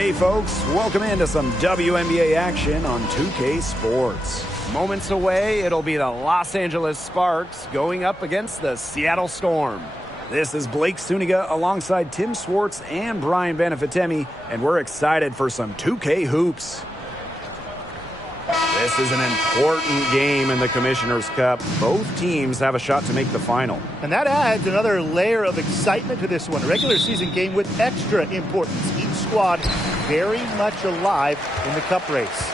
Hey folks, welcome into some WNBA action on 2K Sports. Moments away, it'll be the Los Angeles Sparks going up against the Seattle Storm. This is Blake Suniga alongside Tim Swartz and Brian Banafitemi, and we're excited for some 2K hoops. This is an important game in the Commissioner's Cup. Both teams have a shot to make the final. And that adds another layer of excitement to this one. A regular season game with extra importance. Each squad very much alive in the cup race.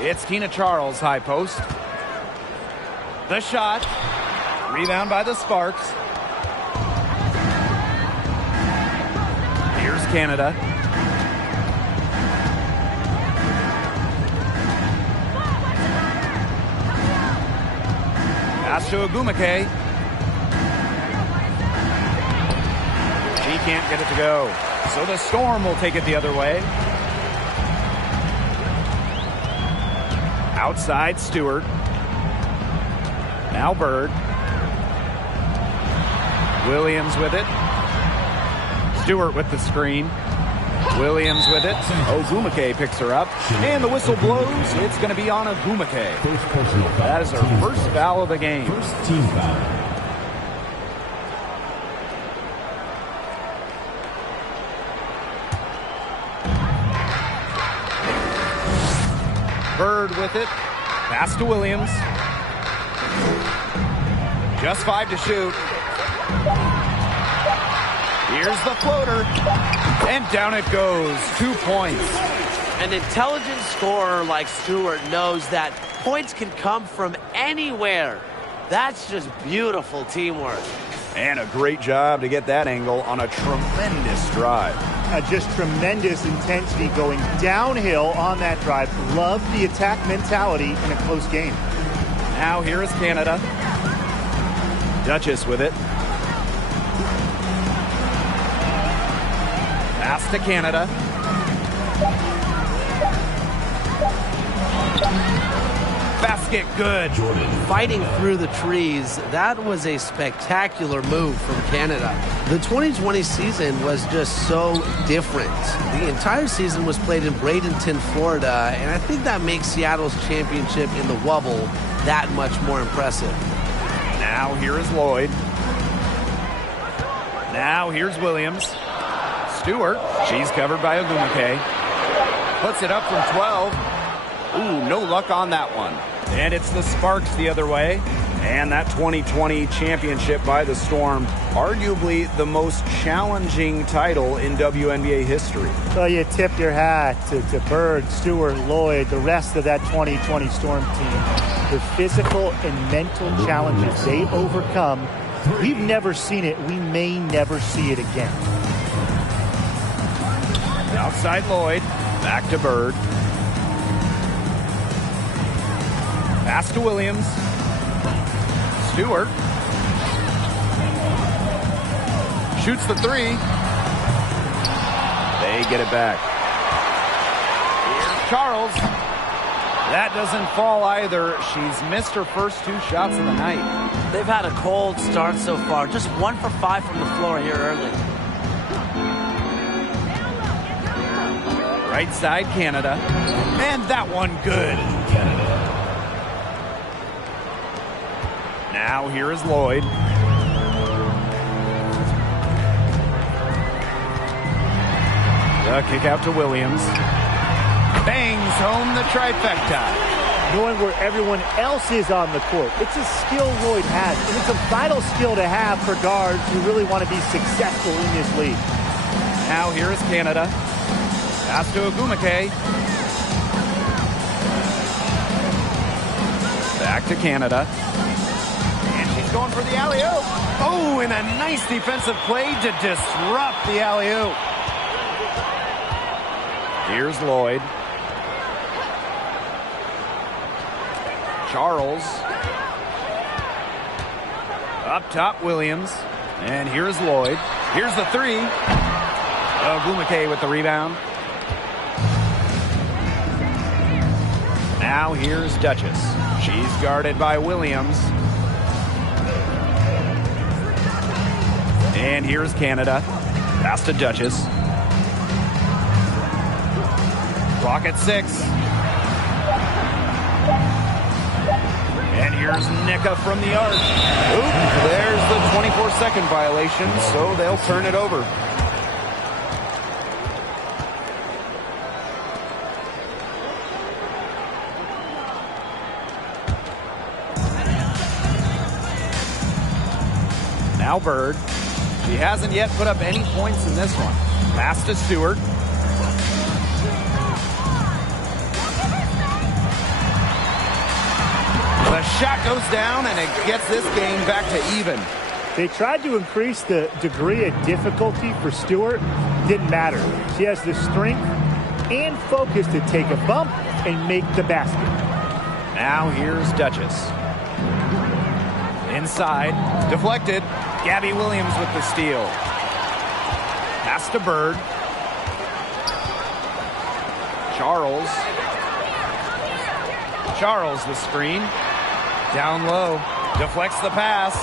It's Tina Charles, high post. The shot. Rebound by the Sparks. Here's Canada. Pass to Agumake. She can't get it to go. So the Storm will take it the other way. Outside, Stewart. Now Bird. Williams with it. Stewart with the screen. Williams with it. Ogumake picks her up. And the whistle blows. It's going to be on Ogumake. That is her first foul of the game. First team foul. Bird with it. Pass to Williams. Just 5 to shoot. Here's the floater. And down it goes. 2 points. An intelligent scorer like Stewart knows that points can come from anywhere. That's just beautiful teamwork. And a great job to get that angle on a tremendous drive. Just tremendous intensity going downhill on that drive. Love the attack mentality in a close game. Now here is Canada. Duchess with it. Pass to Canada. Basket good. Jordan. Fighting through the trees, that was a spectacular move from Canada. The 2020 season was just so different. The entire season was played in Bradenton, Florida, and I think that makes Seattle's championship in the Wubble that much more impressive. Now here is Lloyd. Now here's Williams. Stewart, she's covered by Agumake. Puts it up from 12. Ooh, no luck on that one. And it's the Sparks the other way. And that 2020 championship by the Storm, arguably the most challenging title in WNBA history. Well, you tip your hat to Bird, Stewart, Lloyd, the rest of that 2020 Storm team. The physical and mental challenges they've overcome, we've never seen it. We may never see it again. Outside Lloyd, back to Bird. Pass to Williams. Stewart. Shoots the three. They get it back. Here's Charles. That doesn't fall either. She's missed her first 2 shots of the night. They've had a cold start so far. Just 1 for 5 from the floor here early. Right side, Canada. And that one good. Canada. Now here is Lloyd. The kick out to Williams. Bangs home the trifecta. Knowing where everyone else is on the court. It's a skill Lloyd has, and it's a vital skill to have for guards who really want to be successful in this league. Now here is Canada. Pass to Agumake. Back to Canada. And she's going for the alley-oop. Oh, and a nice defensive play to disrupt the alley-oop. Here's Lloyd. Charles. Up top, Williams. And here's Lloyd. Here's the three. Agumake with the rebound. Now here's Duchess. She's guarded by Williams. And here's Canada. Pass to Duchess. Clock at 6. And here's Nika from the arc. Oop, there's the 24-second violation, so they'll turn it over. Now Bird. She hasn't yet put up any points in this one. Pass to Stewart. The shot goes down, and it gets this game back to even. They tried to increase the degree of difficulty for Stewart. Didn't matter. She has the strength and focus to take a bump and make the basket. Now here's Duchess. Inside. Deflected. Gabby Williams with the steal. Pass to Bird. Charles. Charles the screen. Down low. Deflects the pass.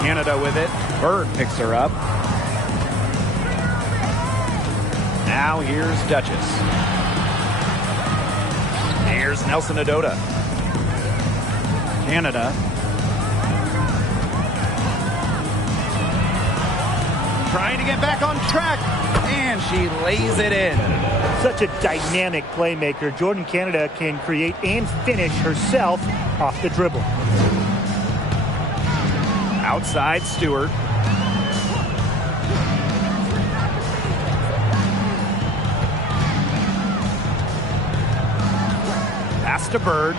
Canada with it. Bird picks her up. Now here's Duchess. Here's Nelson Adota. Canada. Trying to get back on track, and she lays it in. Such a dynamic playmaker. Jordan Canada can create and finish herself off the dribble. Outside Stewart. Pass to Bird.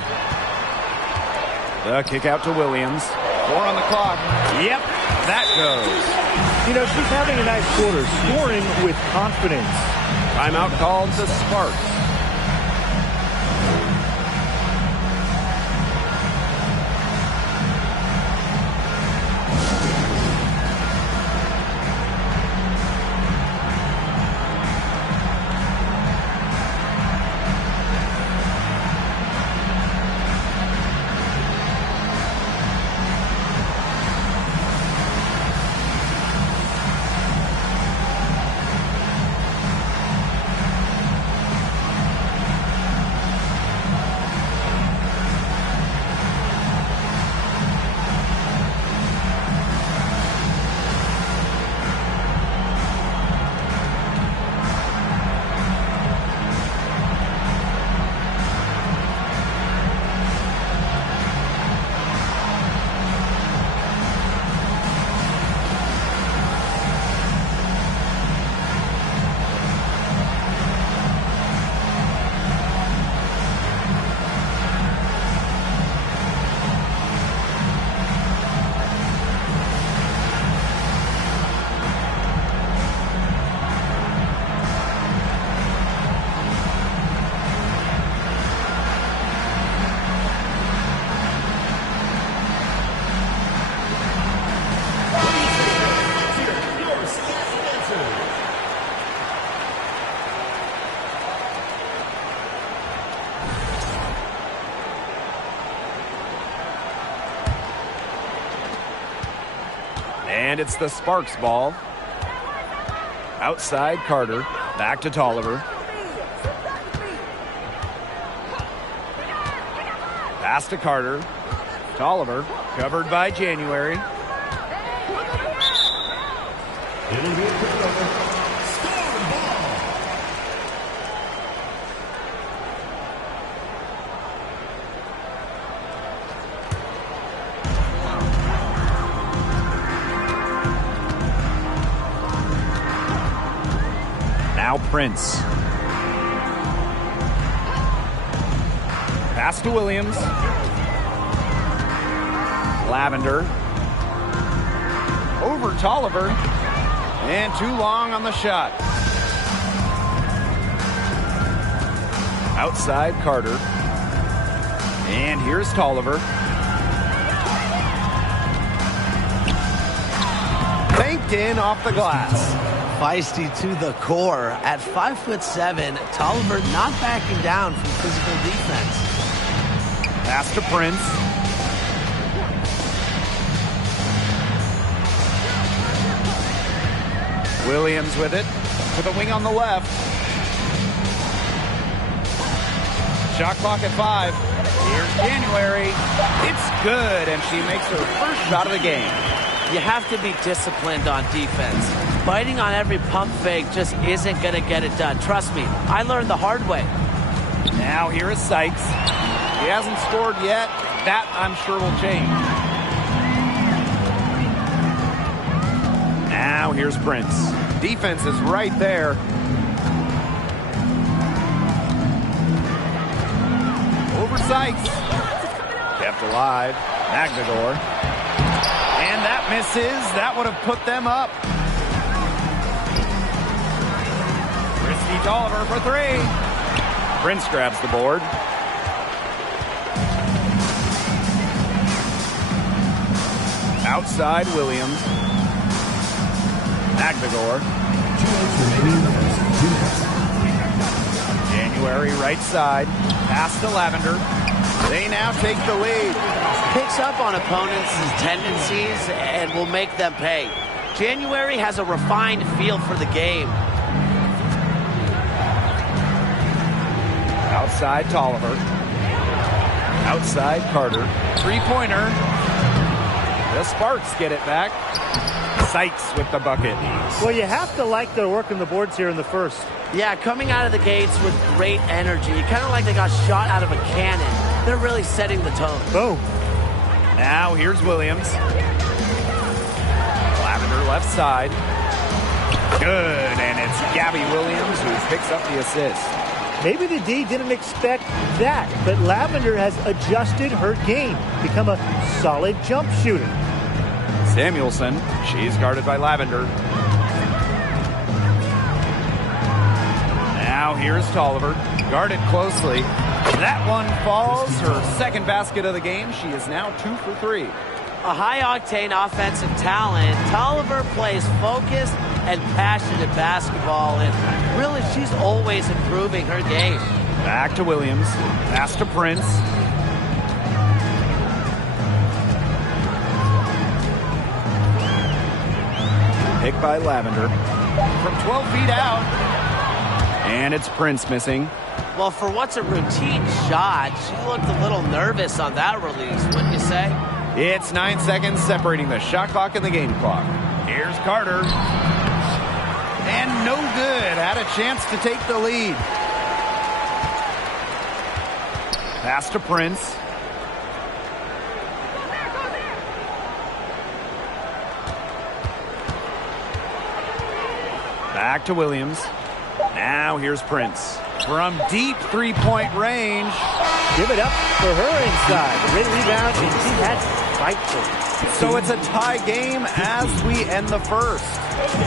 The kick out to Williams. 4 on the clock. Yep, that goes. You know, she's having a nice quarter, scoring with confidence. Timeout called to Sparks. And it's the Sparks ball. Outside Carter. Back to Tolliver. Pass to Carter. Tolliver covered by January. It'll be a turnover. Scoring ball. Now Prince. Pass to Williams. Lavender. Over Tolliver. And too long on the shot. Outside Carter. And here's Tolliver. Banked in off the glass. Feisty to the core. At 5'7", Tolliver not backing down from physical defense. Pass to Prince. Williams with it to the wing on the left. Shot clock at 5. Here's January. It's good, and she makes her first shot of the game. You have to be disciplined on defense. Biting on every pump fake just isn't going to get it done. Trust me, I learned the hard way. Now here is Sykes. He hasn't scored yet. That, I'm sure, will change. Now here's Prince. Defense is right there. Over Sykes. Kept alive. Magdagor. And that misses. That would have put them up. Christy Tolliver for 3. Prince grabs the board. Outside Williams. Magdagor. January right side. Pass to Lavender. They now take the lead. Picks up on opponents' tendencies and will make them pay. January has a refined feel for the game. Outside Tolliver. Outside Carter. Three-pointer. The Sparks get it back. Sykes with the bucket. Well, you have to like their work on the boards here in the first. Yeah, coming out of the gates with great energy. Kind of like they got shot out of a cannon. They're really setting the tone. Boom. Now here's Williams. Lavender left side. Good, and it's Gabby Williams who picks up the assist. Maybe the D didn't expect that, but Lavender has adjusted her game, become a solid jump shooter. Samuelson, she's guarded by Lavender. Now here's Tolliver, guarded closely. That one falls, her second basket of the game. She is now 2 for 3. A high-octane offensive talent. Tolliver plays focused and passionate basketball, and really she's always improving her game. Back to Williams, pass to Prince. Pick by Lavender. From 12 feet out. And it's Prince missing. Well, for what's a routine shot, she looked a little nervous on that release, wouldn't you say? It's 9 seconds separating the shot clock and the game clock. Here's Carter. And no good. Had a chance to take the lead. Pass to Prince. Back to Williams. Now here's Prince. From deep three-point range. Give it up for her inside. Great rebound, and she had fight for it. So it's a tie game as we end the first.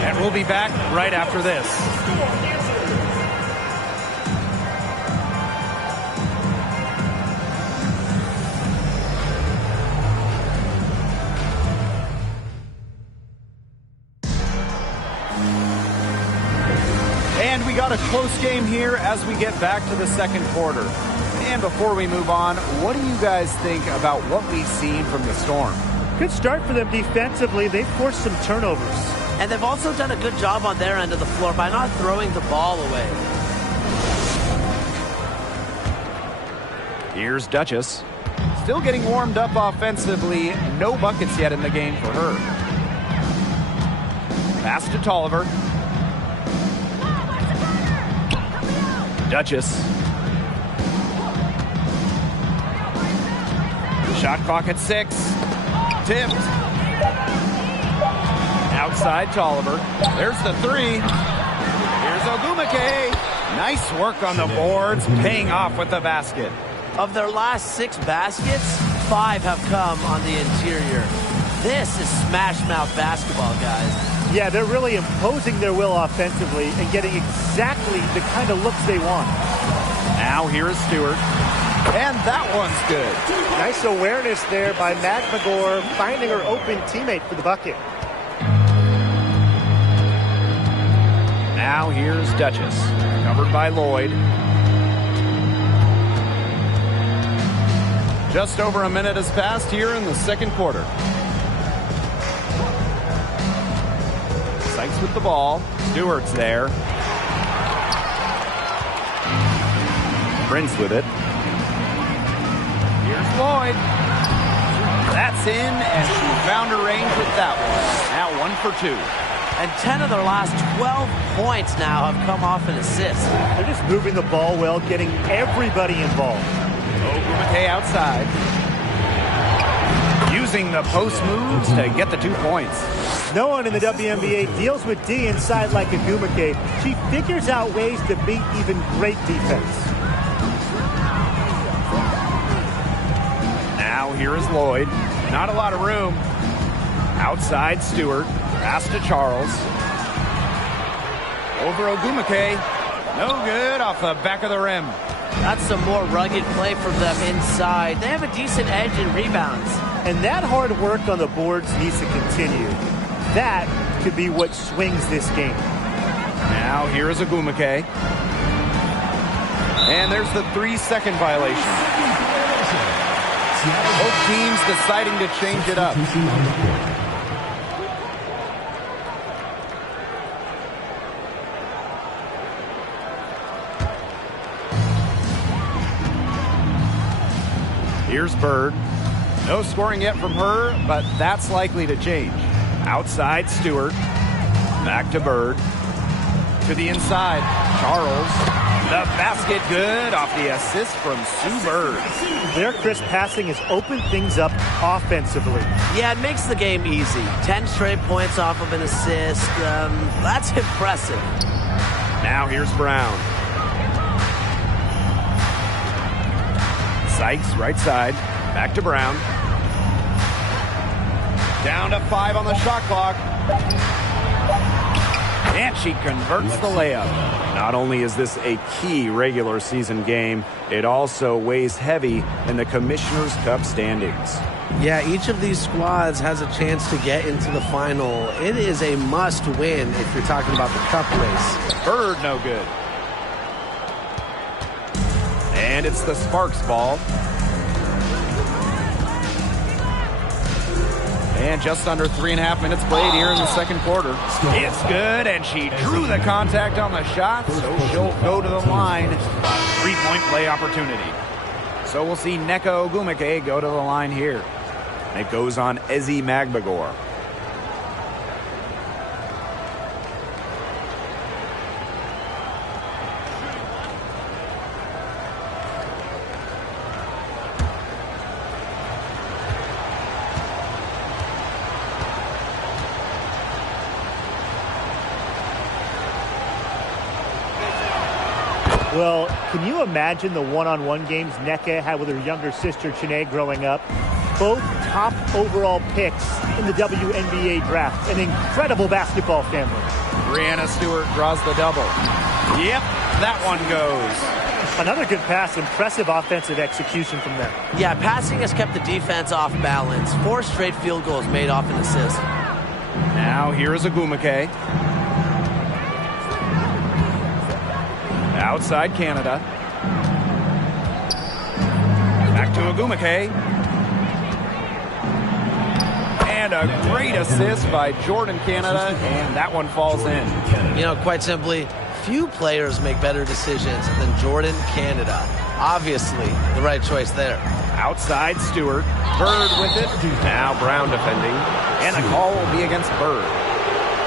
And we'll be back right after this. And we got a close game here as we get back to the second quarter. And before we move on, what do you guys think about what we've seen from the Storm? Good start for them defensively. They forced some turnovers. And they've also done a good job on their end of the floor by not throwing the ball away. Here's Duchess. Still getting warmed up offensively. No buckets yet in the game for her. Pass to Tolliver. Duchess. Shot clock at 6. Tipped. Outside Tolliver. There's the 3. Here's Ogumake. Nice work on the boards, paying off with the basket. Of their last 6 baskets, 5 have come on the interior. This is smash mouth basketball, guys. Yeah, they're really imposing their will offensively and getting exactly the kind of looks they want. Now here's Stewart. And that one's good. Nice awareness there by McMagor, finding her open teammate for the bucket. Now here's Duchess. Covered by Lloyd. Just over a minute has passed here in the second quarter. Sykes Sykes with the ball. Stewart's there. Prince with it. Here's Lloyd. That's in, and she found her range with that one. Now 1 for 2. And 10 of their last 12 points now have come off an assist. They're just moving the ball well, getting everybody involved. Ogwumike outside. Using the post moves to get the 2 points. No one in the WNBA deals with D inside like Ogwumike. She figures out ways to beat even great defense. Now here is Lloyd. Not a lot of room. Outside Stewart. Pass to Charles. Over Ogwumike. No good off the back of the rim. That's some more rugged play from them inside. They have a decent edge in rebounds. And that hard work on the boards needs to continue. That could be what swings this game. Now here is Ogwumike. And there's the 3-second violation. Both teams deciding to change it up. Here's Bird. No scoring yet from her, but that's likely to change. Outside Stewart. Back to Bird. To the inside. Charles. The basket good off the assist from Sue Bird. Their crisp passing has opened things up offensively. Yeah, it makes the game easy. 10 straight points off of an assist. That's impressive. Now here's Brown. Sykes, right side. Back to Brown. Down to 5 on the shot clock. And she converts the layup. Not only is this a key regular season game, it also weighs heavy in the Commissioner's Cup standings. Yeah, each of these squads has a chance to get into the final. It is a must win if you're talking about the cup race. Bird no good. And it's the Sparks ball. And just under 3.5 minutes played here in the second quarter. It's good, and she drew the contact on the shot, so she'll go to the line. 3-point play opportunity. So we'll see Nneka Ogwumike go to the line here. It goes on Ezi Magbagor. Well, can you imagine the one-on-one games Nneka had with her younger sister, Chiney, growing up? Both top overall picks in the WNBA draft. An incredible basketball family. Breanna Stewart draws the double. Yep, that one goes. Another good pass. Impressive offensive execution from them. Yeah, passing has kept the defense off balance. 4 straight field goals made off an assist. Now here is Ogwumike. Outside Canada. Back to Ogwumike. And a great assist by Jordan Canada, and that one falls in. You know, quite simply, few players make better decisions than Jordan Canada. Obviously, the right choice there. Outside Stewart. Bird with it. Now Brown defending. And the call will be against Bird.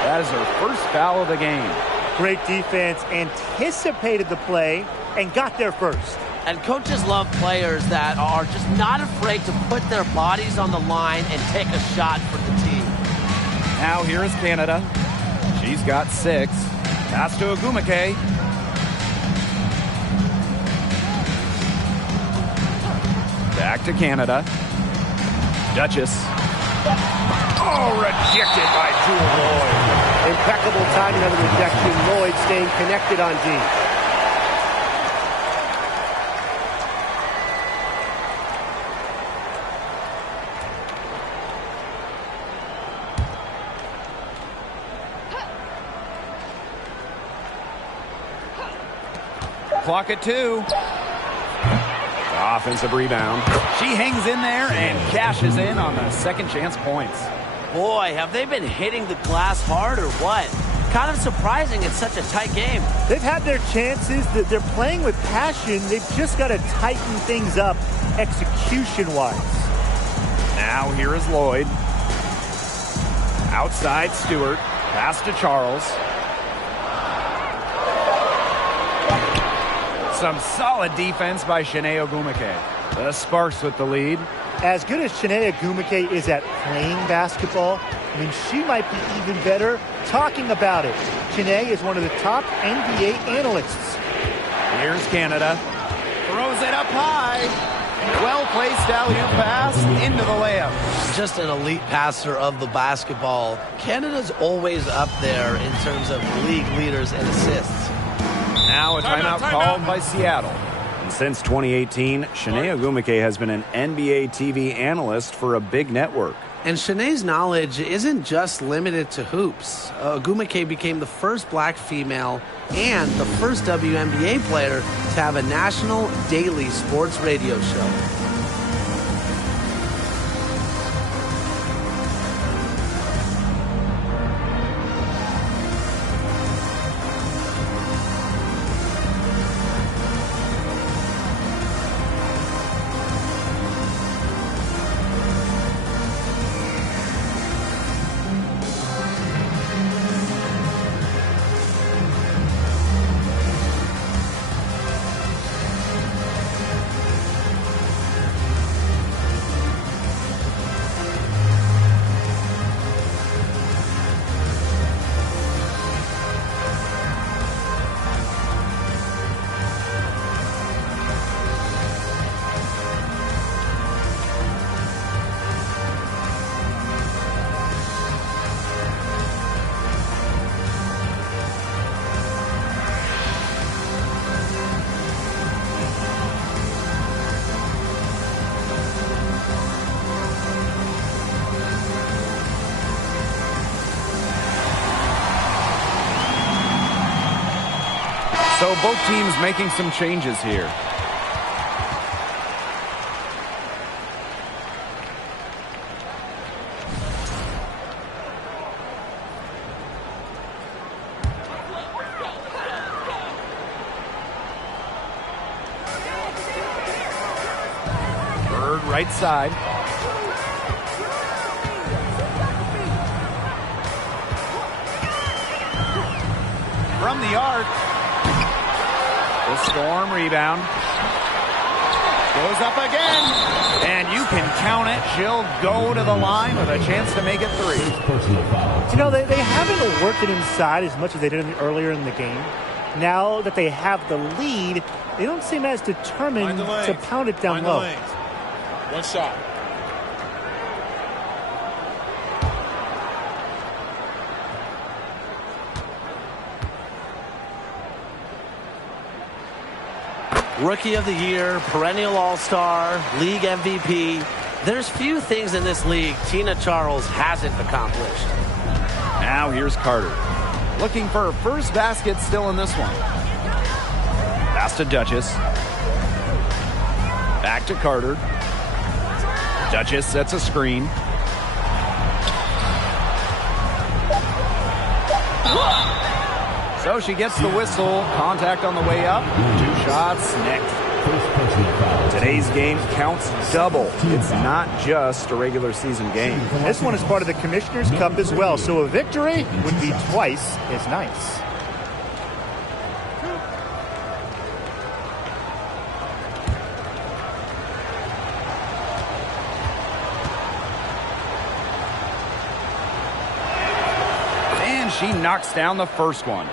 That is her first foul of the game. Great defense, anticipated the play, and got there first. And coaches love players that are just not afraid to put their bodies on the line and take a shot for the team. Now here is Canada. She's got 6. Pass to Ogwumike. Back to Canada. Duchess. Oh, rejected by Jewel Lloyd. Impeccable timing on the rejection. Lloyd staying connected on D. Clock at 2. Offensive rebound. She hangs in there and cashes in on the second chance points. Boy, have they been hitting the glass hard or what? kind of surprising it's such a tight game. They've had their chances. They're playing with passion. They've just got to tighten things up execution-wise. Now here is Lloyd. Outside Stewart. Pass to Charles. Some solid defense by Chiney Ogwumike. The Sparks with the lead. As good as Chiney Ogwumike is at playing basketball, I mean, she might be even better talking about it. Chiney is one of the top NBA analysts. Here's Canada. Throws it up high. Well-placed alley-oop pass into the layup. Just an elite passer of the basketball. Canada's always up there in terms of league leaders and assists. Now a timeout called by Seattle. And since 2018, Chiney Ogwumike has been an NBA TV analyst for a big network. And Chiney's knowledge isn't just limited to hoops. Ogwumike became the first black female and the first WNBA player to have a national daily sports radio show. So both teams making some changes here. Bird right side. From the arc. The Storm rebound. Goes up again. And you can count it. She'll go to the line with a chance to make it three. You know, they haven't worked it inside as much as they did earlier in the game. Now that they have the lead, they don't seem as determined to pound it down low. One shot. Rookie of the Year, perennial All-Star, league MVP. There's few things in this league Tina Charles hasn't accomplished. Now here's Carter. Looking for her first basket still in this one. Pass to Duchess. Back to Carter. Duchess sets a screen. So she gets the whistle. Contact on the way up. 2 shots next. Today's game counts double. It's not just a regular season game. This one is part of the Commissioner's Cup as well, so a victory would be twice as nice. And she knocks down the first one.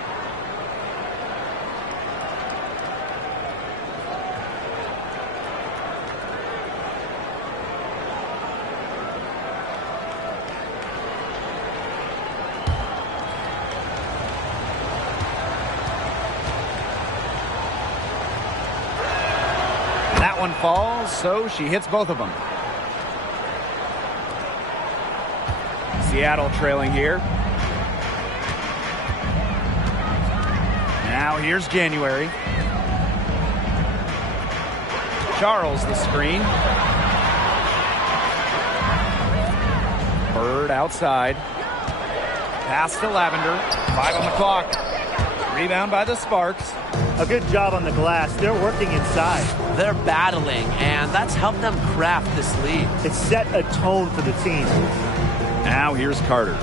Falls, so she hits both of them. Seattle trailing here. Now here's January. Charles the screen. Bird outside. Pass to Lavender. 5 on the clock. Rebound by the Sparks. A good job on the glass. They're working inside. They're battling, and that's helped them craft this lead. It's set a tone for the team. Now here's Carter.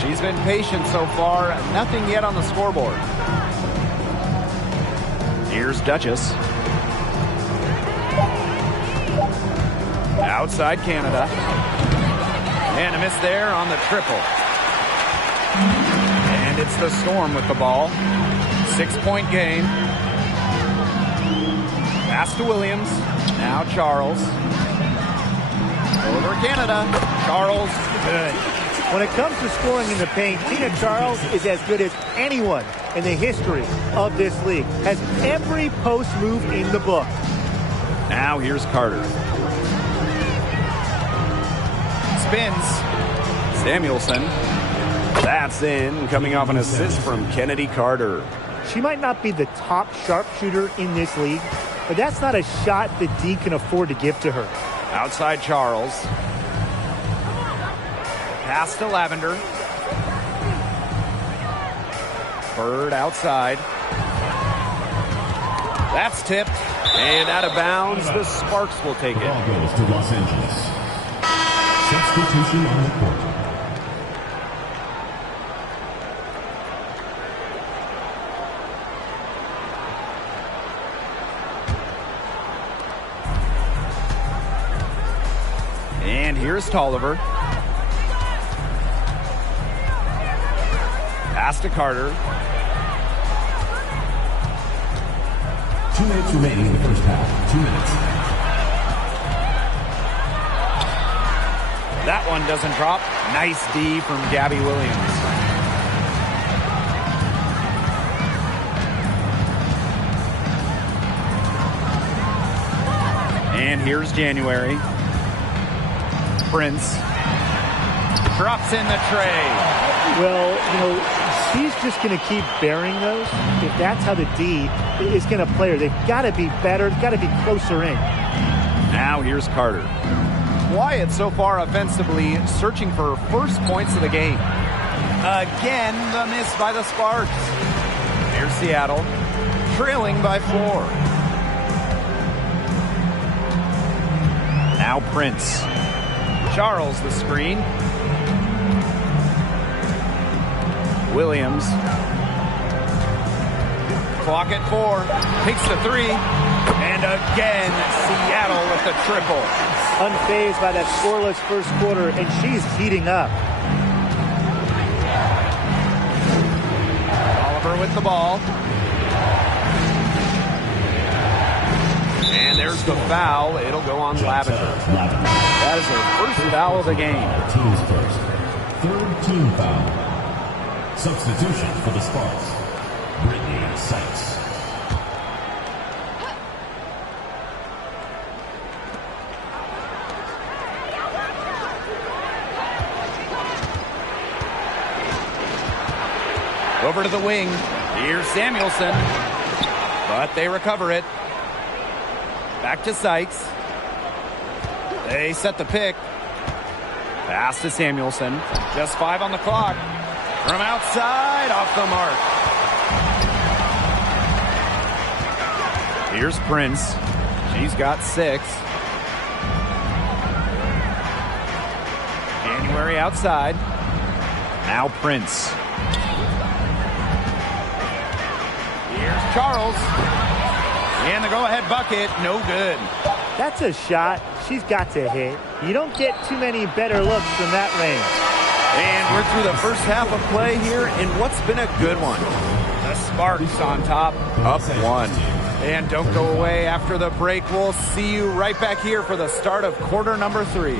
She's been patient so far. Nothing yet on the scoreboard. Here's Duchess. Outside Canada. And a miss there on the triple. And it's the Storm with the ball. 6-point game. Pass to Williams. Now Charles. Over Canada. Charles, good. When it comes to scoring in the paint, Tina Charles is as good as anyone in the history of this league. Has every post move in the book. Now here's Carter. Spins. Samuelson. That's in, coming off an assist from Kennedy Carter. She might not be the top sharpshooter in this league, but that's not a shot that D can afford to give to her. Outside Charles. Pass to Lavender. Bird outside. That's tipped. And out of bounds, the Sparks will take it. Ball goes to Los Angeles. Substitution on the court. And here's Tolliver. Pass to Carter. 2 minutes remaining in the first half. 2 minutes. That one doesn't drop. Nice D from Gabby Williams. And here's January. Prince drops in the tray. Well, you know, she's just going to keep bearing those. If that's how the D is going to play her, they've got to be better, got to be closer in. Now here's Carter. Wyatt so far offensively searching for first points of the game. Again, the miss by the Sparks. Here's Seattle, trailing by 4. Now Prince. Charles the screen. Williams. Clock at 4. Takes the 3. And again, Seattle with the triple. Unfazed by that scoreless first quarter, and she's heating up. Oliver with the ball. And there's the foul. It'll go on Lavender. That is her first foul of the game. Team's first. Third team foul. Substitution for the Sparks. Brittany Sykes. Over to the wing. Here's Samuelson. But they recover it. Back to Sykes. They set the pick. Pass to Samuelson. Just 5 on the clock. From outside, off the mark. Here's Prince. She's got 6. January outside. Now Prince. Here's Charles. And the go-ahead bucket, no good. That's a shot she's got to hit. You don't get too many better looks from that range. And we're through the first half of play here in what's been a good one. The Sparks on top, up 1. And don't go away after the break. We'll see you right back here for the start of quarter number 3.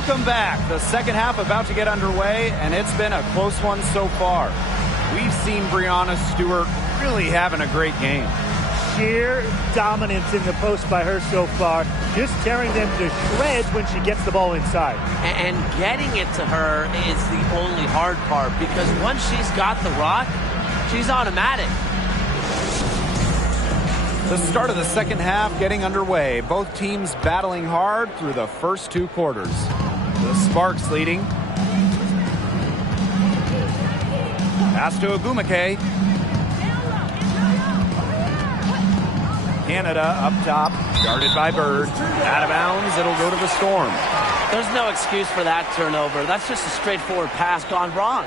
Welcome back. The second half about to get underway, and it's been a close one so far. We've seen Breanna Stewart really having a great game. Sheer dominance in the post by her so far, just tearing them to shreds when she gets the ball inside. And getting it to her is the only hard part, because once she's got the rock, she's automatic. The start of the second half getting underway. Both teams battling hard through the first two quarters. The Sparks leading. Pass to Ogwumike. Canada up top, guarded by Bird. Out of bounds, it'll go to the Storm. There's no excuse for that turnover. That's just a straightforward pass gone wrong.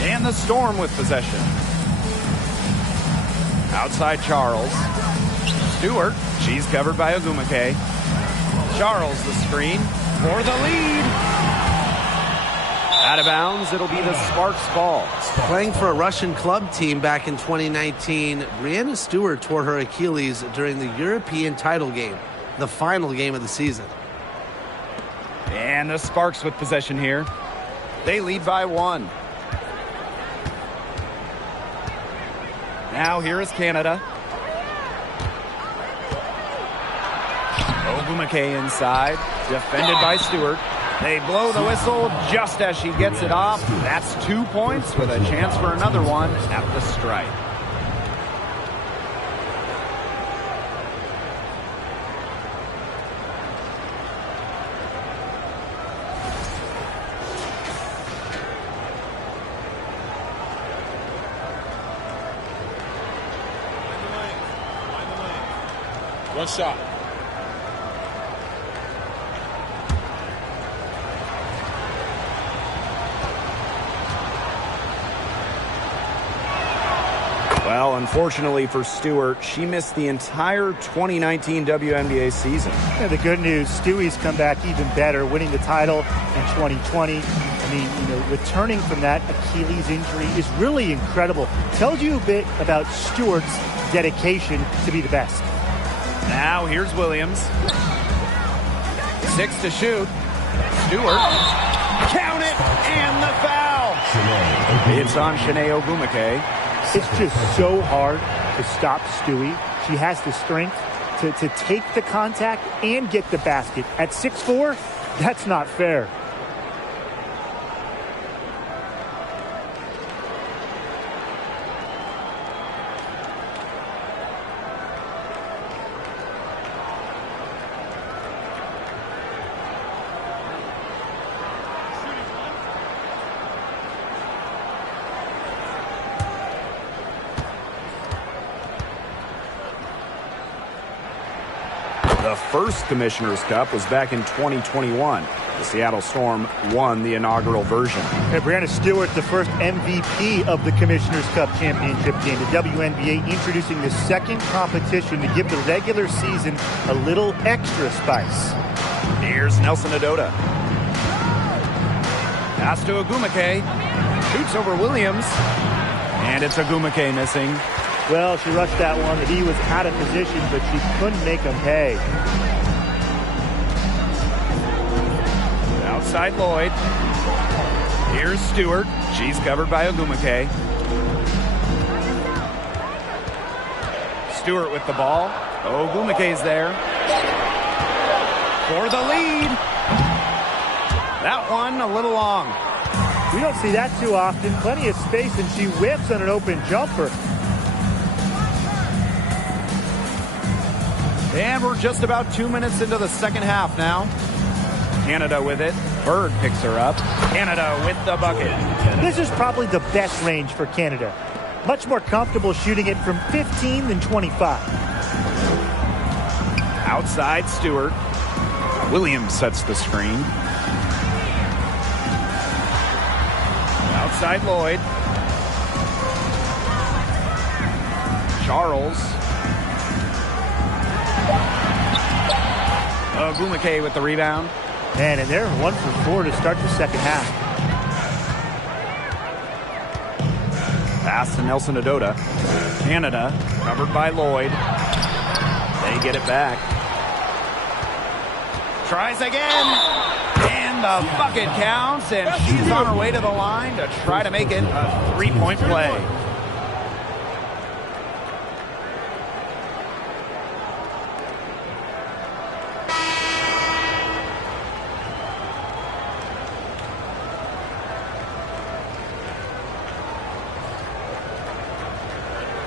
And the Storm with possession. Outside Charles. Stewart, she's covered by Ogwumike. Charles the screen for the lead. Out of bounds, it'll be the Sparks ball. Playing for a Russian club team back in 2019, Breanna Stewart tore her Achilles during the European title game, the final game of the season. And the Sparks with possession here. They lead by 1. Now here is Canada. Ogwumike inside, defended by Stewart. They blow the whistle just as she gets it off. That's 2 points with a chance for another one at the stripe. One shot. Well, unfortunately for Stewart, she missed the entire 2019 WNBA season. Yeah, the good news, Stewie's come back even better, winning the title in 2020. I mean, returning from that Achilles injury is really incredible. Tells you a bit about Stewart's dedication to be the best. Now here's Williams. 6 to shoot. Stewart. Count it, and the foul. It's on Chiney Ogwumike. It's just so hard to stop Stewie. She has the strength to take the contact and get the basket. At 6'4", that's not fair. The first Commissioner's Cup was back in 2021. The Seattle Storm won the inaugural version. And Breanna Stewart, the first MVP of the Commissioner's Cup championship game. The WNBA introducing the second competition to give the regular season a little extra spice. Here's Nelson Adota. Pass to Ogwumike. Shoots over Williams. And it's Ogwumike missing. Well, she rushed that one. He was out of position, but she couldn't make him pay. Outside Lloyd. Here's Stewart. She's covered by Ogwumike. Stewart with the ball. Ogwumike's there. For the lead. That one a little long. We don't see that too often. Plenty of space, and she whips on an open jumper. And we're just about 2 minutes into the second half now. Canada with it. Bird picks her up. Canada with the bucket. This is probably the best range for Canada. Much more comfortable shooting it from 15 than 25. Outside Stewart. Williams sets the screen. Outside Lloyd. Charles. Ogwumike with the rebound. Man, and they're 1 for 4 to start the second half. Pass to Nelson Adota. Canada covered by Lloyd. They get it back. Tries again. And the bucket counts, and she's on her way to the line to try to make it a three-point play.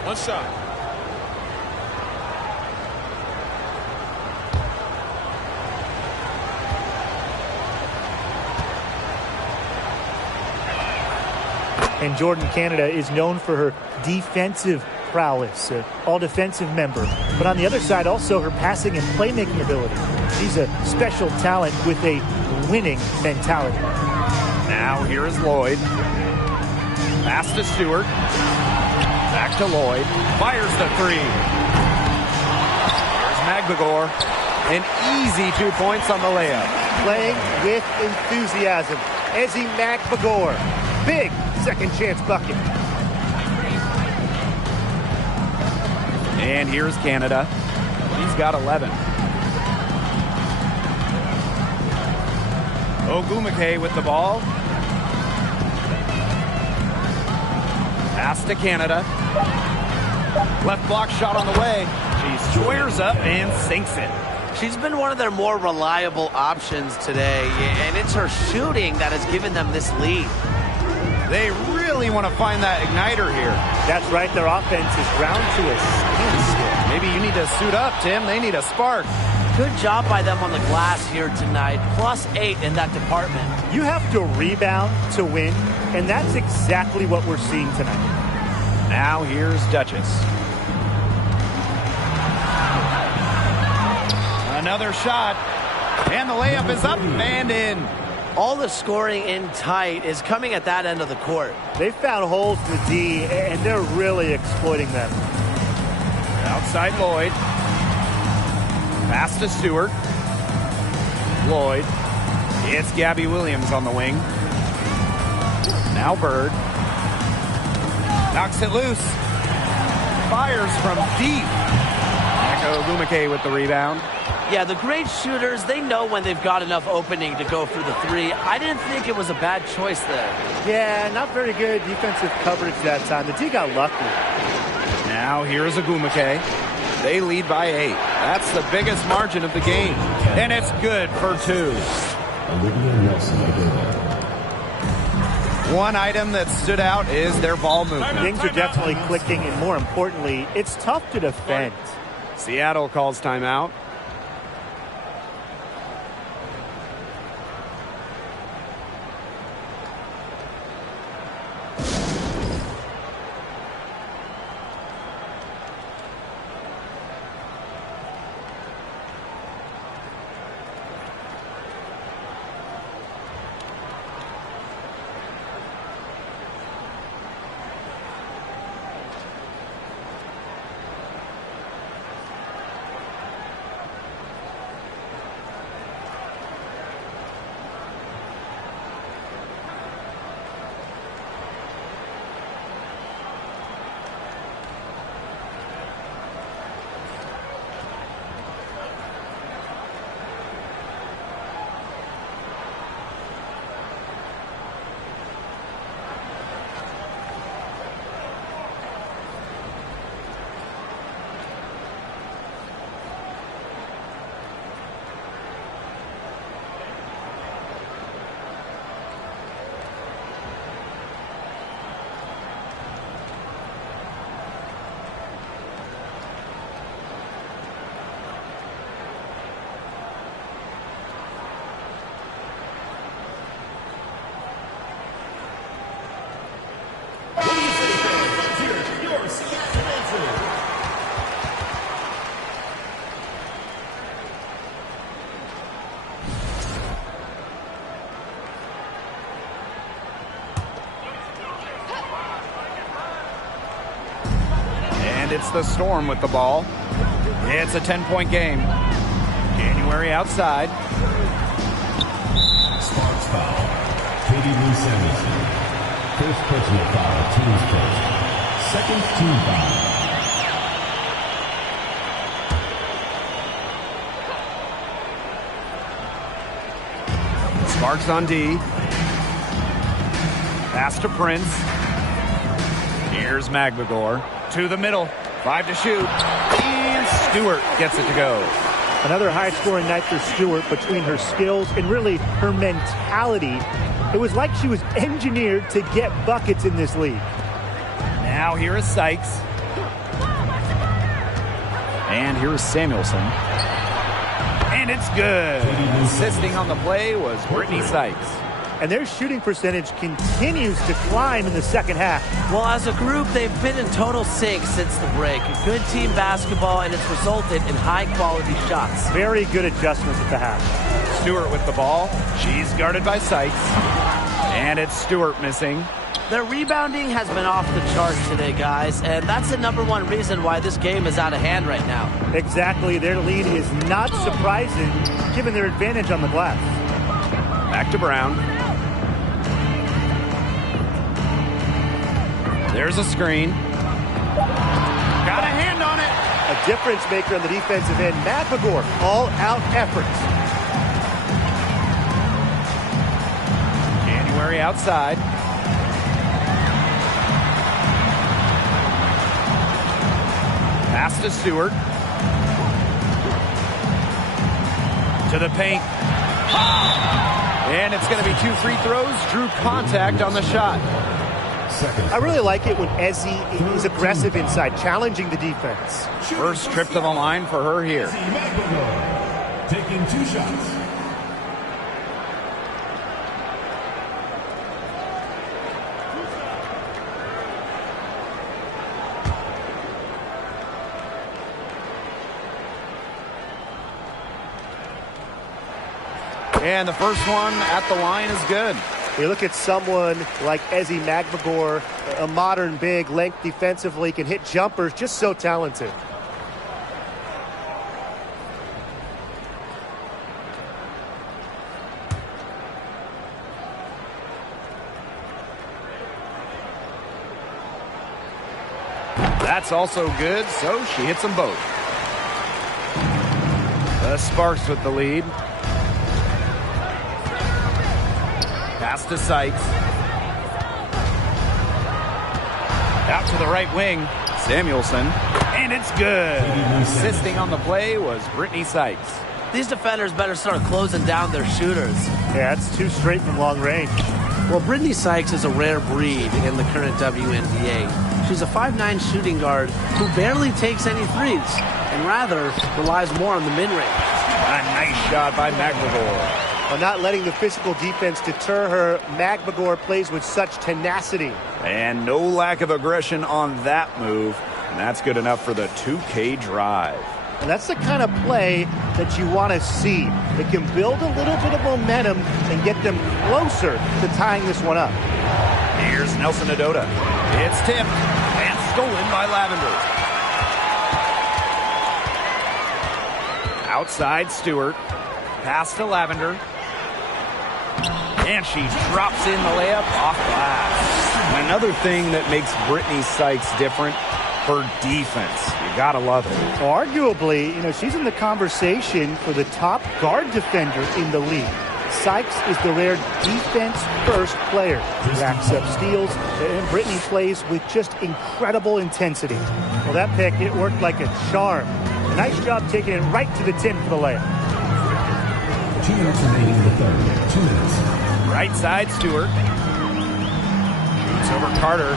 One shot. And Jordan Canada is known for her defensive prowess, all-defensive member. But on the other side, also her passing and playmaking ability. She's a special talent with a winning mentality. Now here is Lloyd. Pass to Stewart. Back to Lloyd. Fires the three. Here's Magbagor. An easy 2 points on the layup. Playing with enthusiasm. Ezi Magbagor. Big second chance bucket. And here's Canada. He's got 11. Ogwumike with the ball. Pass to Canada. Left block shot on the way. She squares up and sinks it. She's been one of their more reliable options today, and it's her shooting that has given them this lead. They really want to find that igniter here. That's right, their offense is ground to a standstill. Maybe you need to suit up, Tim. They need a spark. Good job by them on the glass here tonight. +8 in that department. You have to rebound to win, and that's exactly what we're seeing tonight. Now here's Duchess. Another shot. And the layup is up and in. All the scoring in tight is coming at that end of the court. They found holes in the D, and they're really exploiting them. Outside Lloyd. Pass to Stewart. Lloyd. It's Gabby Williams on the wing. Now Bird. Knocks it loose. Fires from deep. Echo Ogwumike with the rebound. Yeah, the great shooters, they know when they've got enough opening to go for the three. I didn't think it was a bad choice there. Yeah, not very good defensive coverage that time. The D got lucky. Now here's Ogwumike. They lead by 8. That's the biggest margin of the game. And it's good for 2. Olivia Nelson-Adota. One item that stood out is their ball movement. Things are definitely clicking, and more importantly, it's tough to defend. Seattle calls timeout. It's the Storm with the ball. It's a 10-point game. January outside. Sparks foul. Katie Lee Samuelson. First personal foul, team's first. Second team foul. Sparks on D. Pass to Prince. Here's Magbegor to the middle. 5 to shoot. And Stewart gets it to go. Another high-scoring night for Stewart. Between her skills and really her mentality, it was like she was engineered to get buckets in this league. Now here is Sykes. And here is Samuelson. And it's good. Assisting on the play was Brittany Sykes. And their shooting percentage continues to climb in the second half. Well, as a group, they've been in total sync since the break. Good team basketball, and it's resulted in high-quality shots. Very good adjustments at the half. Stewart with the ball. She's guarded by Sykes. And it's Stewart missing. Their rebounding has been off the charts today, guys, and that's the #1 reason why this game is out of hand right now. Exactly. Their lead is not surprising, given their advantage on the glass. Back to Brown. There's a screen. Got a hand on it. A difference maker on the defensive end. Magbegor, all-out efforts. January outside. Pass to Stewart. To the paint. And it's going to be 2 free throws. Drew contact on the shot. I really like it when Ezzy is aggressive inside, challenging the defense. First trip to the line for her here. Taking 2 shots. And the first one at the line is good. You look at someone like Ezzy Magbegor, a modern big, length defensively, can hit jumpers, just so talented. That's also good, so she hits them both. The Sparks with the lead. Pass to Sykes. Out to the right wing, Samuelson. And it's good. Assisting on the play was Brittany Sykes. These defenders better start closing down their shooters. Yeah, it's 2 straight from long range. Well, Brittany Sykes is a rare breed in the current WNBA. She's a 5'9" shooting guard who barely takes any threes and rather relies more on the mid-range. A nice shot by Magbegor. While not letting the physical defense deter her, Magbegor plays with such tenacity. And no lack of aggression on that move. And that's good enough for the 2K drive. And that's the kind of play that you want to see. It can build a little bit of momentum and get them closer to tying this one up. Here's Nelson Adota. It's tipped and stolen by Lavender. Outside Stewart. Pass to Lavender. And she drops in the layup off glass. And another thing that makes Brittany Sykes different, her defense. You gotta love it. Arguably, she's in the conversation for the top guard defender in the league. Sykes is the rare defense-first player. Racks up steals, and Brittany plays with just incredible intensity. Well, that pick, it worked like a charm. A nice job taking it right to the tin for the layup. 2 minutes remaining in the third. 2 minutes. Right side, Stewart. Shoots over Carter.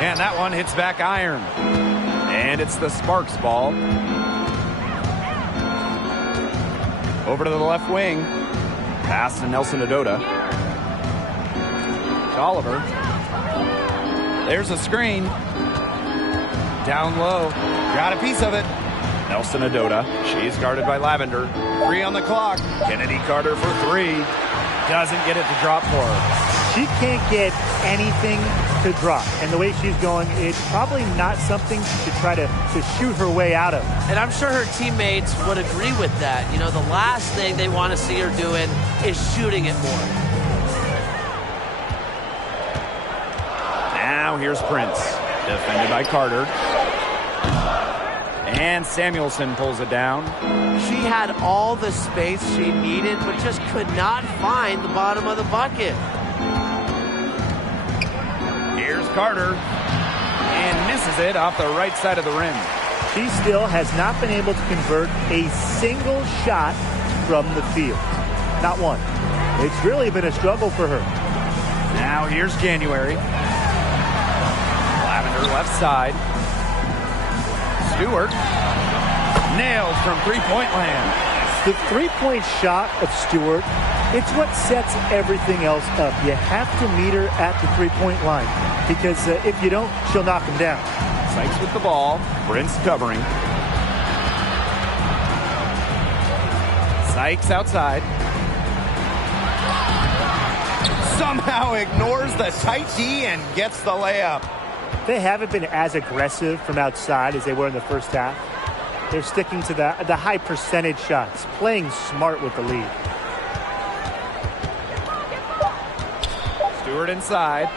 And that one hits back iron. And it's the Sparks ball. Over to the left wing. Pass to Nelson Adota. To Oliver. There's a screen. Down low. Got a piece of it. Nelson Adota. She's guarded by Lavender. 3 on the clock. Kennedy Carter for 3. Doesn't get it to drop for her. She can't get anything to drop. And the way she's going, it's probably not something to try to shoot her way out of. And I'm sure her teammates would agree with that. The last thing they want to see her doing is shooting it more. Now here's Prince. Defended by Carter. And Samuelson pulls it down. She had all the space she needed, but just could not find the bottom of the bucket. Here's Carter. And misses it off the right side of the rim. She still has not been able to convert a single shot from the field. Not one. It's really been a struggle for her. Now here's January. Lavender left side. Stewart. Nailed from three-point land. The three-point shot of Stewart, it's what sets everything else up. You have to meet her at the three-point line because if you don't, she'll knock him down. Sykes with the ball. Brent's covering. Sykes outside. Somehow ignores the tight D and gets the layup. They haven't been as aggressive from outside as they were in the first half. They're sticking to the high percentage shots, playing smart with the lead. Stewart inside.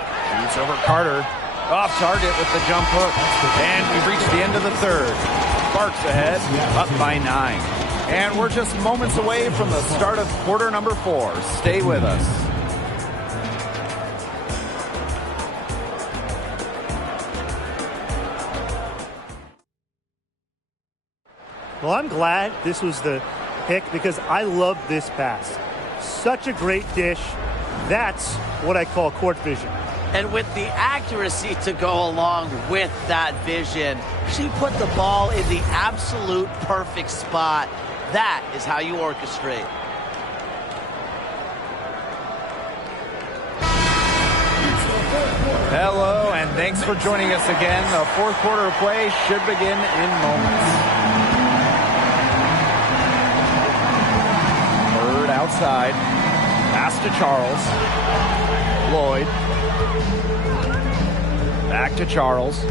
Shoots over Carter. Off target with the jump hook. And we've reached the end of the third. Sparks ahead, up by 9. And we're just moments away from the start of quarter number 4. Stay with us. Well, I'm glad this was the pick because I love this pass. Such a great dish. That's what I call court vision. And with the accuracy to go along with that vision, she put the ball in the absolute perfect spot. That is how you orchestrate. Hello, and thanks for joining us again. The fourth quarter of play should begin in moments. Bird outside. Pass to Charles. Lloyd. Back to Charles.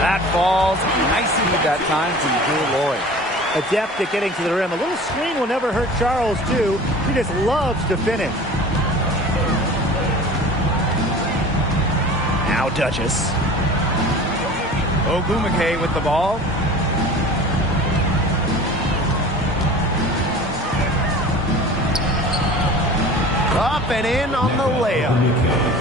That falls. Nice feed that time from Jewel Lloyd. Adept at getting to the rim. A little screen will never hurt Charles, too. She just loves to finish. Now Duchess. Ogwumike with the ball. Up and in on the layup.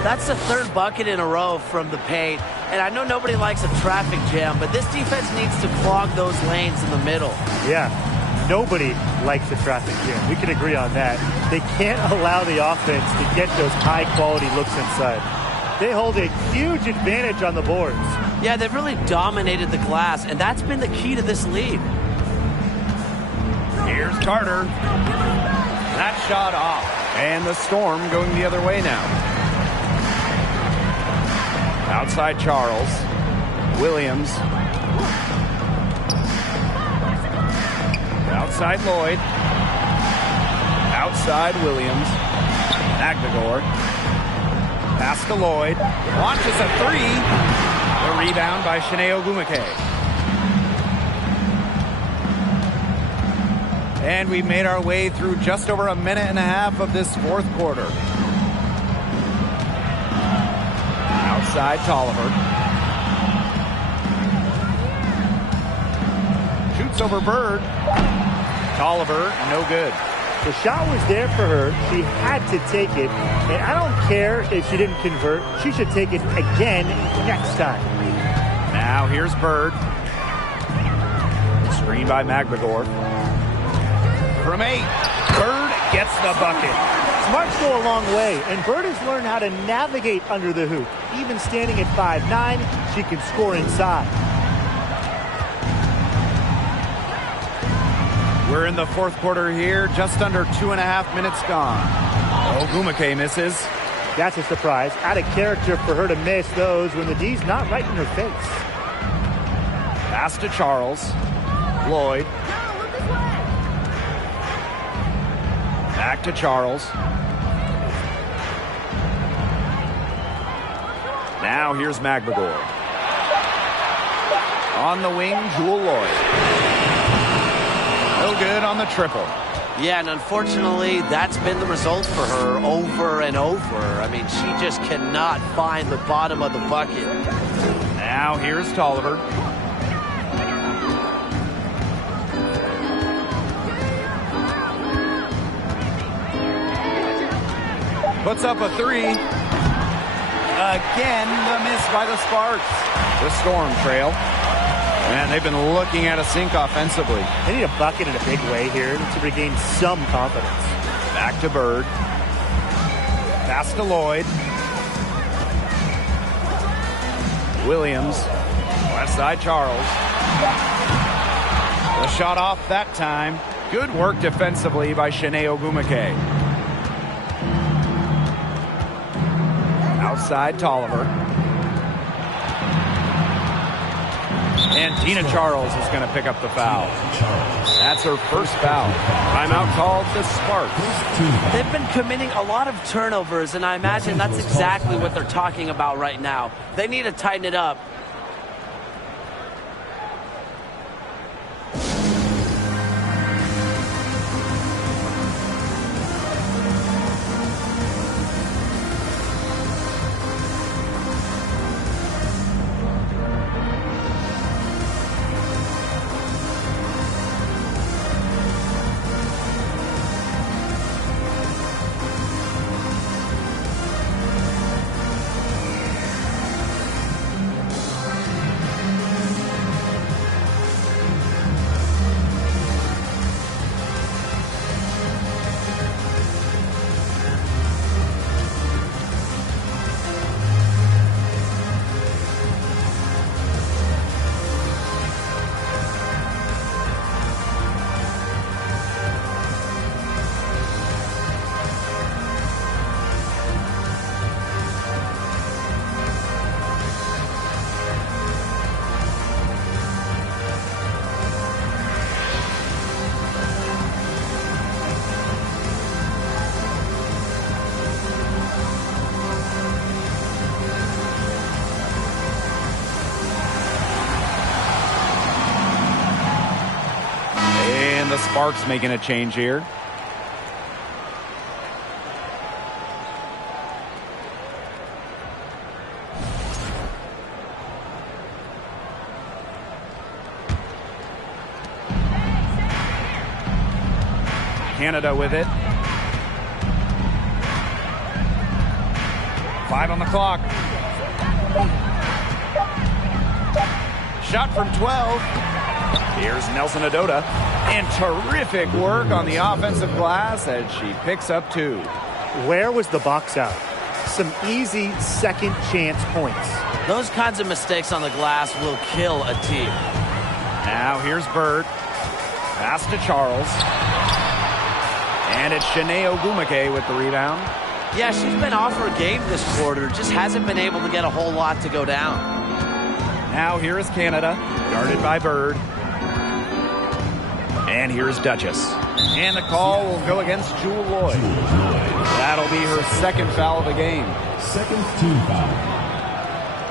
That's the third bucket in a row from the paint. And I know nobody likes a traffic jam, but this defense needs to clog those lanes in the middle. Yeah, nobody likes the traffic jam. We can agree on that. They can't allow the offense to get those high-quality looks inside. They hold a huge advantage on the boards. Yeah, they've really dominated the glass, and that's been the key to this lead. Here's Carter. That shot off. And the Storm going the other way now. Outside Charles. Williams. Outside Lloyd. Outside Williams. Magdagor. Pass to Lloyd. Launches a three. The rebound by Shanae Ogwumike. And we've made our way through just over a minute and a half of this fourth quarter. Outside Tolliver. Shoots over Bird. Tolliver, no good. The shot was there for her. She had to take it. And I don't care if she didn't convert. She should take it again next time. Now here's Bird. Screen by Magdagor. From 8, Bird gets the bucket. Smarts go a long way, and Bird has learned how to navigate under the hoop. Even standing at 5'9", she can score inside. We're in the fourth quarter here, just under 2.5 minutes gone. Ogwumike misses. That's a surprise. Out of character for her to miss those when the D's not right in her face. Pass to Charles. Lloyd. Back to Charles. Now here's Magdagor. On the wing, Jewel Lloyd. No good on the triple. Yeah, and unfortunately, that's been the result for her over and over. I mean, she just cannot find the bottom of the bucket. Now here's Tolliver. Puts up a three. Again, the miss by the Sparks. The Storm trail. And they've been looking at a sink offensively. They need a bucket in a big way here to regain some confidence. Back to Bird. Pass to Lloyd. Williams. Left side Charles. The shot off that time. Good work defensively by Chiney Ogwumike. Outside Tolliver. And Tina Charles is going to pick up the foul. That's her first foul. Timeout called the Sparks. They've been committing a lot of turnovers, and I imagine that's exactly what they're talking about right now. They need to tighten it up. The Sparks making a change here. Canada with it. 5 on the clock. Shot from 12. Here's Nelson Adota. And terrific work on the offensive glass as she picks up 2. Where was the box out? Some easy second chance points. Those kinds of mistakes on the glass will kill a team. Now here's Bird. Pass to Charles. And it's Chiney Ogwumike with the rebound. Yeah, she's been off her game this quarter. Just hasn't been able to get a whole lot to go down. Now here is Canada. Guarded by Bird. And here's Duchess. And the call will go against Jewell Loyd. That'll be her second foul of the game. Second team foul.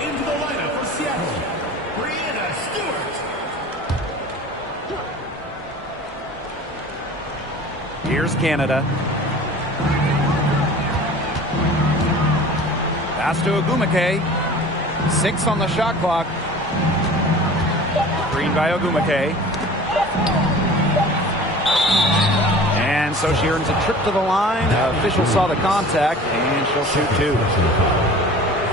Into the lineup for Seattle, Breanna Stewart. Here's Canada. Pass to Ogwumike. 6 on the shot clock. Green by Ogwumike. And so she earns a trip to the line. Official saw the contact, and she'll shoot 2.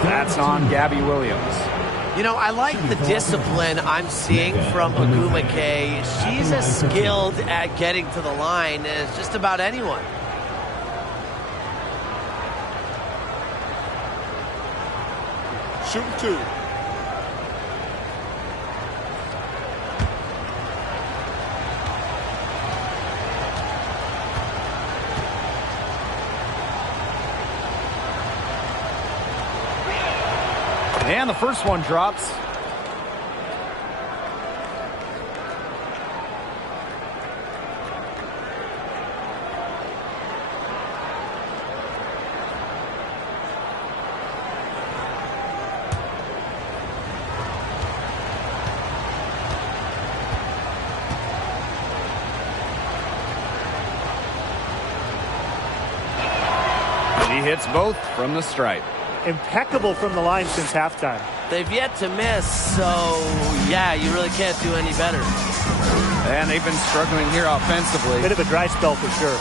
That's on Gabby Williams. You know, I like the discipline I'm seeing from Ogwumike. She's as skilled at getting to the line as just about anyone. Shoot 2. And the first one drops. She hits both from the stripe. Impeccable from the line since halftime. They've yet to miss, so yeah, you really can't do any better. And they've been struggling here offensively. Bit of a dry spell for sure.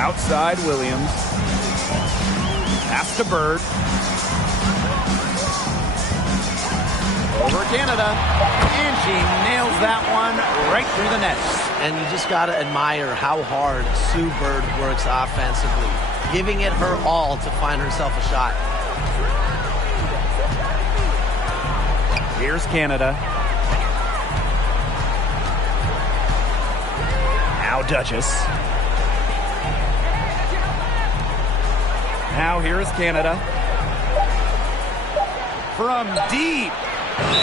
Outside Williams. Pass to Bird. Over Canada. And she nails that one right through the net. And you just got to admire how hard Sue Bird works offensively, giving it her all to find herself a shot. Here's Canada. Now Duchess. Now here is Canada. From deep.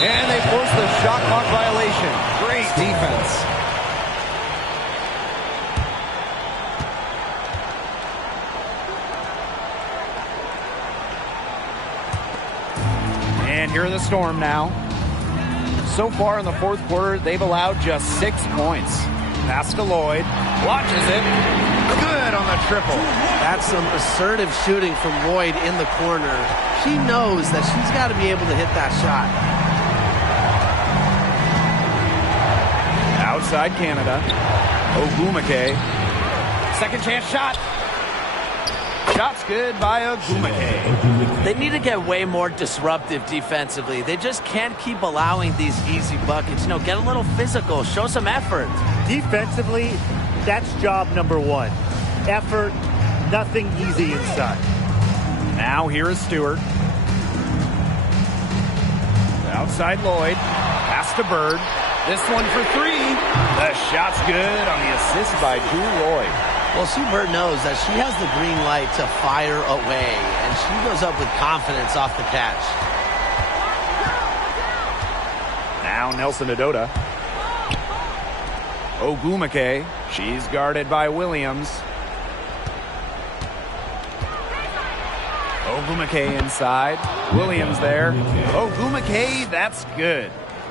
And they force the shot clock violation. Great defense. And here are the Storm now. So far in the fourth quarter, they've allowed just 6 points. Pass to Lloyd. Watches it. Good on the triple. That's some assertive shooting from Lloyd in the corner. She knows that she's got to be able to hit that shot. Outside Canada. Ogwumike. Second chance shot. Shot's good by Ogwumike. They need to get way more disruptive defensively. They just can't keep allowing these easy buckets. You know, get a little physical. Show some effort. Defensively, that's job number one. Effort, nothing easy inside. Now here is Stewart. Outside Lloyd. Pass to Bird. This one for three. The shot's good on the assist by Drew Lloyd. Well, Sue Bird knows that she has the green light to fire away, and she goes up with confidence off the catch. Now Nelson Adota. Ogwumike. She's guarded by Williams. Ogwumike inside. Williams there. Ogwumike, that's good.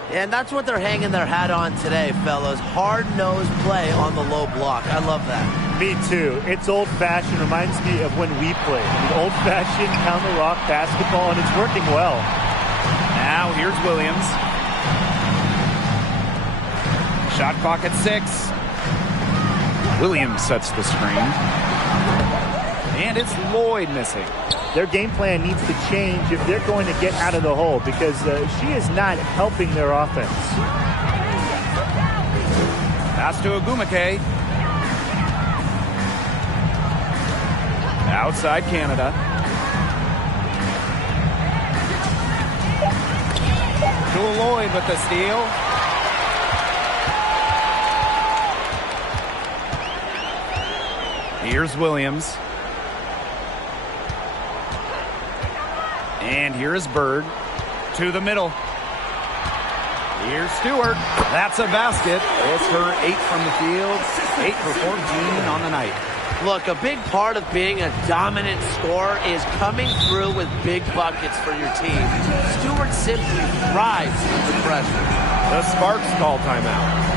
And that's what they're hanging their hat on today, fellas. Hard-nosed play on the low block. I love that. Me too. It's old-fashioned. Reminds me of when we played. Old-fashioned counter-rock basketball, and it's working well. Now here's Williams. Shot clock at 6. Williams sets the screen. And it's Lloyd missing. Their game plan needs to change if they're going to get out of the hole, because she is not helping their offense. Pass to Ogwumike. Outside Canada. To Lloyd with the steal. Here's Williams. And here is Bird to the middle. Here's Stewart. That's a basket. It's her 8 from the field. 8 for 14 on the night. Look, a big part of being a dominant scorer is coming through with big buckets for your team. Stewart simply thrives under pressure. The Sparks call timeout.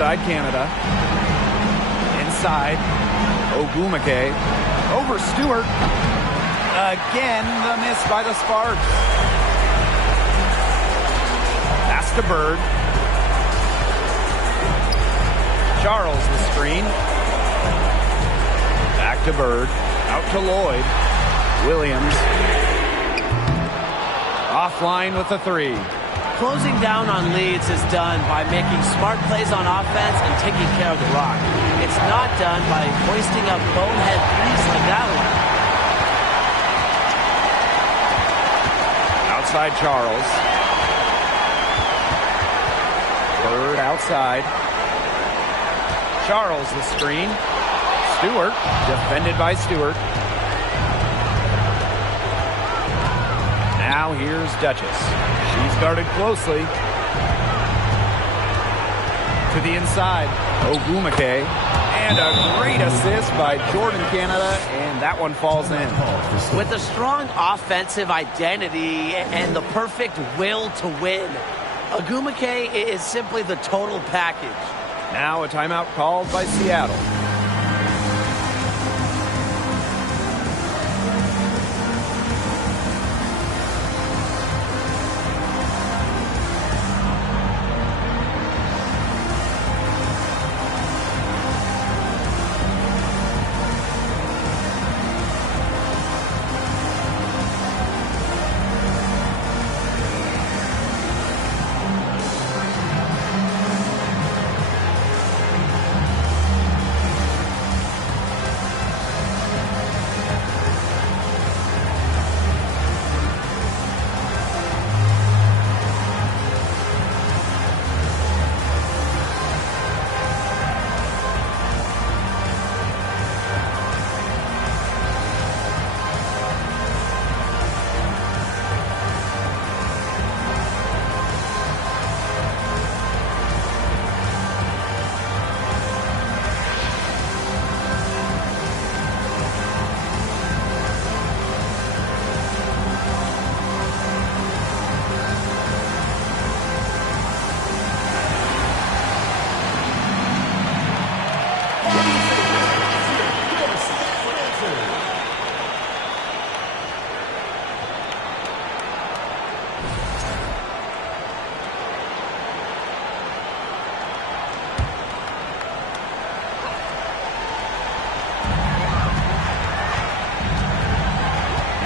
Outside Canada. Inside. Ogwumike. Over Stewart. Again, the miss by the Sparks. Pass to Bird. Charles the screen. Back to Bird. Out to Lloyd. Williams. Offline with the three. Closing down on leads is done by making smart plays on offense and taking care of the rock. It's not done by hoisting up bonehead threes like that one. Outside Charles. Bird outside. Charles the screen. Stewart, defended by Stewart. Now here's Duchess. She's guarded closely. To the inside, Ogwumike. And a great assist by Jordan Canada, and that one falls in. With a strong offensive identity and the perfect will to win, Ogwumike is simply the total package. Now a timeout called by Seattle.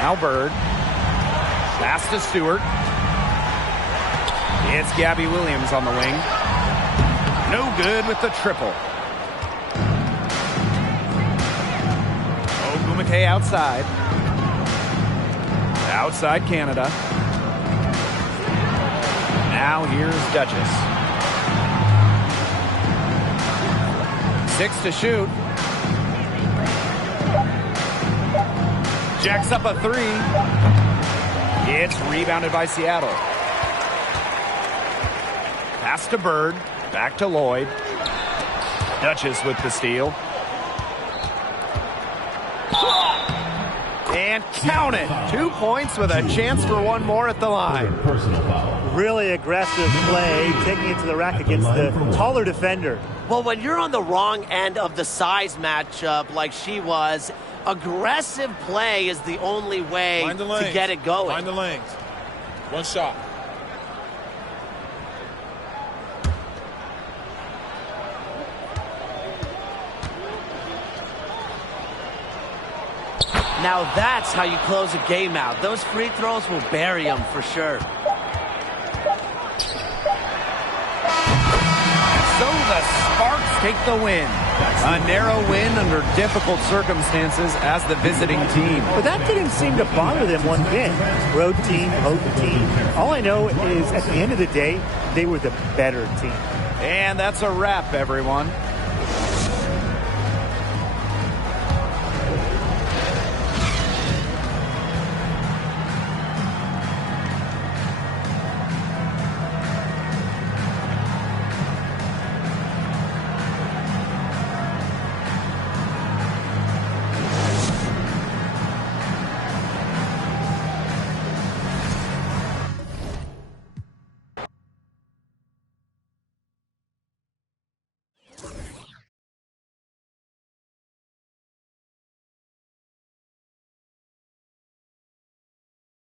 Now Bird. Pass to Stewart. It's Gabby Williams on the wing. No good with the triple. Ogwumike outside. Outside Canada. Now here's Duchess. 6 to shoot. Jacks up a three. It's rebounded by Seattle. Pass to Bird. Back to Lloyd. Duchess with the steal. And count it. 2 points with a chance for one more at the line. Personal foul. Really aggressive play, taking it to the rack against the taller defender. Well, when you're on the wrong end of the size matchup like she was, aggressive play is the only way to get it going. Find the lanes. One shot. Now that's how you close a game out. Those free throws will bury them for sure. So the Sparks take the win. A narrow win under difficult circumstances as the visiting team. But that didn't seem to bother them one bit. Road team, home team. All I know is at the end of the day, they were the better team. And that's a wrap, everyone.